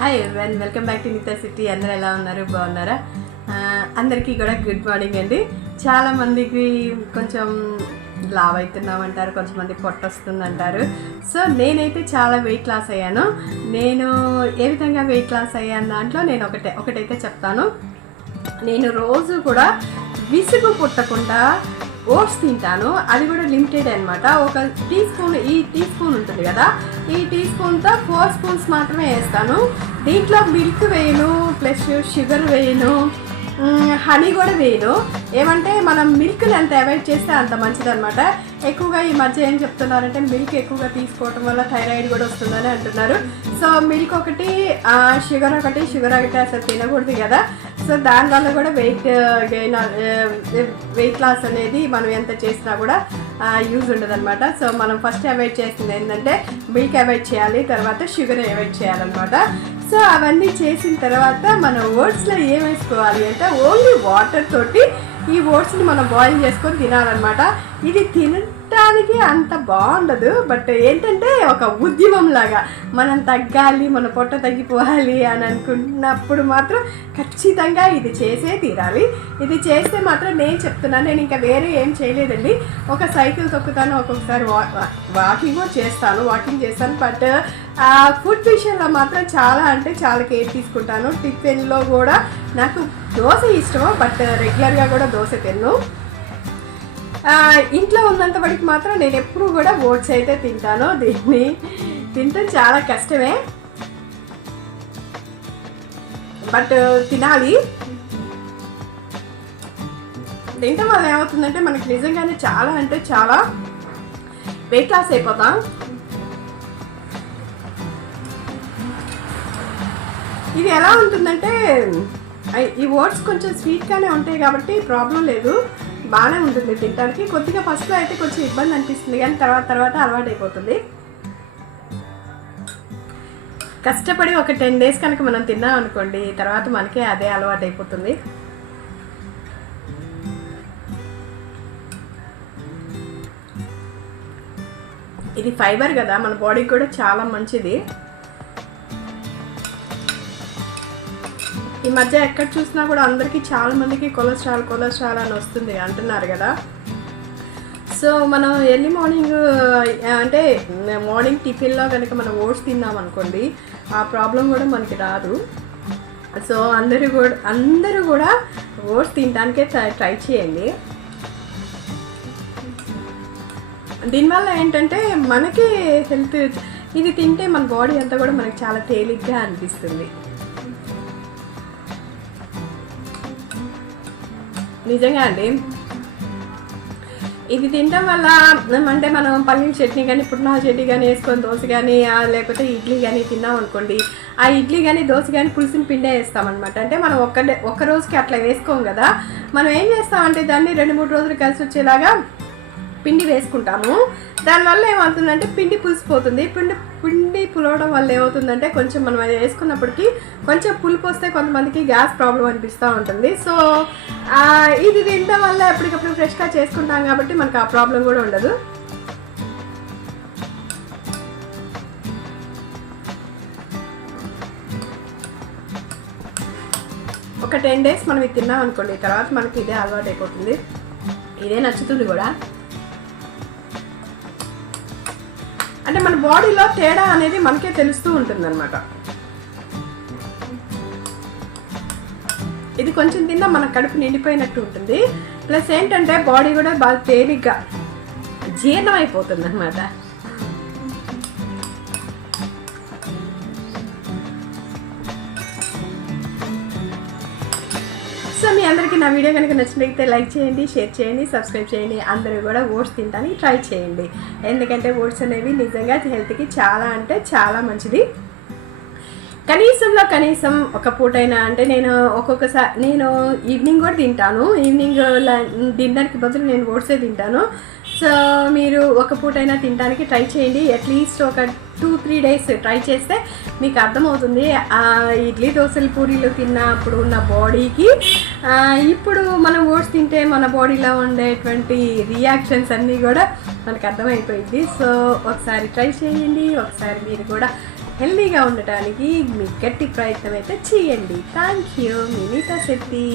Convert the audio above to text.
Hi everyone welcome back to Neetha Shetty అందరూ ఎలా ఉన్నారు? బాగున్నారా? అందరికీ కూడా గుడ్ మార్నింగ్ అండి. చాలామందికి కొంచెం లావ్ అవుతున్నాం అంటారు కొంతమంది పొట్ట వస్తుంది అంటారు. సో నేనైతే చాలా వెయిట్ లాస్ అయ్యాను. నేను ఏ విధంగా వెయిట్ లాస్ అయ్యాను దాంట్లో నేను ఒకటే ఒకటైతే చెప్తాను. నేను రోజు కూడా విసుగు పుట్టకుండా ఓట్స్ తింటాను. అది కూడా లిమిటెడ్ అనమాట ఒక టీ స్పూన్ ఈ టీ స్పూన్ ఉంటుంది కదా ఈ టీ స్పూన్తో ఫోర్ స్పూన్స్ మాత్రమే వేస్తాను. దీంట్లో మిల్క్ వేయను ప్లస్ షుగర్ వేయను హనీ కూడా వేయను. ఏమంటే మనం మిల్క్ని ఎంత అవాయిడ్ చేస్తే అంత మంచిదనమాట ఎక్కువగా ఈ మధ్య ఏం చెప్తున్నారంటే మిల్క్ ఎక్కువగా తీసుకోవటం వల్ల థైరాయిడ్ కూడా వస్తుందని అంటున్నారు. సో మిల్క్ ఒకటి షుగర్ ఒకటి షుగర్ ఒకటి అసలు తినకూడదు కదా. సో దానివల్ల కూడా వెయిట్ గెయిన్ వెయిట్ లాస్ అనేది మనం ఎంత చేసినా కూడా uh, యూజ్ ఉండదన్నమాట. సో మనం ఫస్ట్ అవాయిడ్ చేసింది ఏంటంటే మిల్క్ అవాయిడ్ చేయాలి తర్వాత షుగర్ అవాయిడ్ చేయాలన్నమాట. సో అవన్నీ చేసిన తర్వాత మనం ఓట్స్లో ఏం వేసుకోవాలి అంటే ఓన్లీ వాటర్ తోటి ఈ ఓట్స్ని మనం బాయిల్ చేసుకొని తినాలన్నమాట. ఇది తినటానికి అంత బాగుండదు. బట్ ఏంటంటే ఒక ఉద్యమం లాగా మనం తగ్గాలి మన పొట్ట తగ్గిపోవాలి అని అనుకున్నప్పుడు మాత్రం ఖచ్చితంగా ఇది చేసే తీరాలి. ఇది చేస్తే మాత్రం నేను చెప్తున్నాను. నేను ఇంకా వేరే ఏం చేయలేదండి. ఒక సైకిల్ తొక్కుతాను ఒక్కొక్కసారి వా- వాకింగ్ చేస్తాను వాకింగ్ చేస్తాను. బట్ ఫుడ్ విషయంలో మాత్రం చాలా అంటే చాలా కేర్ తీసుకుంటాను. టిఫిన్లో కూడా నాకు దోశ ఇష్టము? బట్ uh, రెగ్యులర్గా కూడా దోశ తిన్ను. ఇంట్లో ఉన్నంత వరకు మాత్రం నేను ఎప్పుడు కూడా ఓట్స్ అయితే తింటాను. దీన్ని తింటే చాలా కష్టమే. బట్ uh, తినాలి. తింటే వల్ల ఏమవుతుందంటే మనకి నిజంగానే చాలా అంటే చాలా వెయిట్ లాస్ అయిపోతాం. ఇది ఎలా ఉంటుందంటే ఈ ఓట్స్ కొంచెం స్వీట్గానే ఉంటాయి కాబట్టి ప్రాబ్లం లేదు. బాగానే ఉంటుంది తినడానికి కొద్దిగా ఫస్ట్లో అయితే కొంచెం ఇబ్బంది అనిపిస్తుంది కానీ తర్వాత తర్వాత అలవాటు అయిపోతుంది కష్టపడి ఒక టెన్ డేస్ కనుక మనం తిన్నాం అనుకోండి తర్వాత మనకే అదే అలవాటు అయిపోతుంది ఇది ఫైబర్ కదా మన బాడీకి కూడా చాలా మంచిది. ఈ మధ్య ఎక్కడ చూసినా కూడా అందరికీ చాలా మందికి కొలెస్ట్రాల్ కొలెస్ట్రాల్ అని వస్తుంది అంటున్నారు కదా. సో మనం ఎర్లీ మార్నింగ్ అంటే మార్నింగ్ టిఫిన్లో కనుక మనం ఓట్స్ తిన్నాం అనుకోండి ఆ ప్రాబ్లం కూడా మనకి రాదు. సో అందరూ కూడా అందరూ కూడా ఓట్స్ తినడానికే ట్రై ట్రై చేయండి. దీనివల్ల ఏంటంటే మనకి హెల్త్ ఇది తింటే మన బాడీ అంతా కూడా మనకి చాలా తేలిగ్గా అనిపిస్తుంది. నిజంగా అండి. ఇది తినడం వల్ల అంటే మనం పల్లీల చట్నీ కానీ పుట్నా చట్నీ కానీ వేసుకొని దోశ కానీ లేకపోతే ఇడ్లీ కానీ తిన్నాం అనుకోండి ఆ ఇడ్లీ కానీ దోశ కానీ పులిసిన పిండే వేస్తామన్నమాట. అంటే మనం ఒక్క ఒక్క రోజుకి అట్లా వేసుకోం కదా. మనం ఏం చేస్తామంటే దాన్ని రెండు మూడు రోజులు కలిసి వచ్చేలాగా పిండి వేసుకుంటాము. దానివల్ల ఏమవుతుందంటే పిండి పులిసిపోతుంది. పిండి పిండి పులవడం వల్ల ఏమవుతుందంటే కొంచెం మనం అది వేసుకున్నప్పటికీ కొంచెం పులుపు వస్తే కొంతమందికి గ్యాస్ ప్రాబ్లం అనిపిస్తూ ఉంటుంది. సో ఇది తినడం వల్ల ఎప్పటికప్పుడు ఫ్రెష్గా చేసుకుంటాం కాబట్టి మనకు ఆ ప్రాబ్లం కూడా ఉండదు. ఒక టెన్ డేస్ మనం ఇది తిన్నాం అనుకోండి తర్వాత మనకి ఇదే అలవాటు అయిపోతుంది ఇదే నచ్చుతుంది కూడా. అంటే మన బాడీలో తేడా అనేది మనకే తెలుస్తూ ఉంటుందన్నమాట. ఇది కొంచెం తిందా మన కడుపు నిండిపోయినట్టు ఉంటుంది. ప్లస్ ఏంటంటే బాడీ కూడా బాగా తేలిగ్గా జీర్ణం అయిపోతుంది అనమాట సో మీ అందరికీ నా వీడియో కనుక నచ్చినట్లయితే లైక్ చేయండి షేర్ చేయండి సబ్స్క్రైబ్ చేయండి. అందరూ కూడా ఓట్స్ తినడానికి ట్రై చేయండి. ఎందుకంటే ఓట్స్ అనేవి నిజంగా హెల్త్కి చాలా అంటే చాలా మంచిది. కనీసంలో కనీసం ఒక పూటైనా అంటే నేను ఒక్కొక్కసారి నేను ఈవినింగ్ కూడా తింటాను. ఈవినింగ్ డిన్నర్కి బదులు నేను ఓట్సే తింటాను. సో మీరు ఒక పూటైనా తినడానికి ట్రై చేయండి. అట్లీస్ట్ ఒక టూ త్రీ డేస్ ట్రై చేస్తే మీకు అర్థమవుతుంది. ఆ ఇడ్లీ దోశలు పూరీలు తిన్నప్పుడు ఉన్న బాడీకి ఇప్పుడు మనం ఓట్స్ తింటే మన బాడీలో ఉండేటువంటి రియాక్షన్స్ అన్నీ కూడా మనకు అర్థమైపోయింది. సో ఒకసారి ట్రై చేయండి. ఒకసారి మీరు కూడా హెల్దీగా ఉండటానికి మీ గట్టి ప్రయత్నం అయితే చేయండి. థ్యాంక్ యూ మీ నీతా శెట్టి.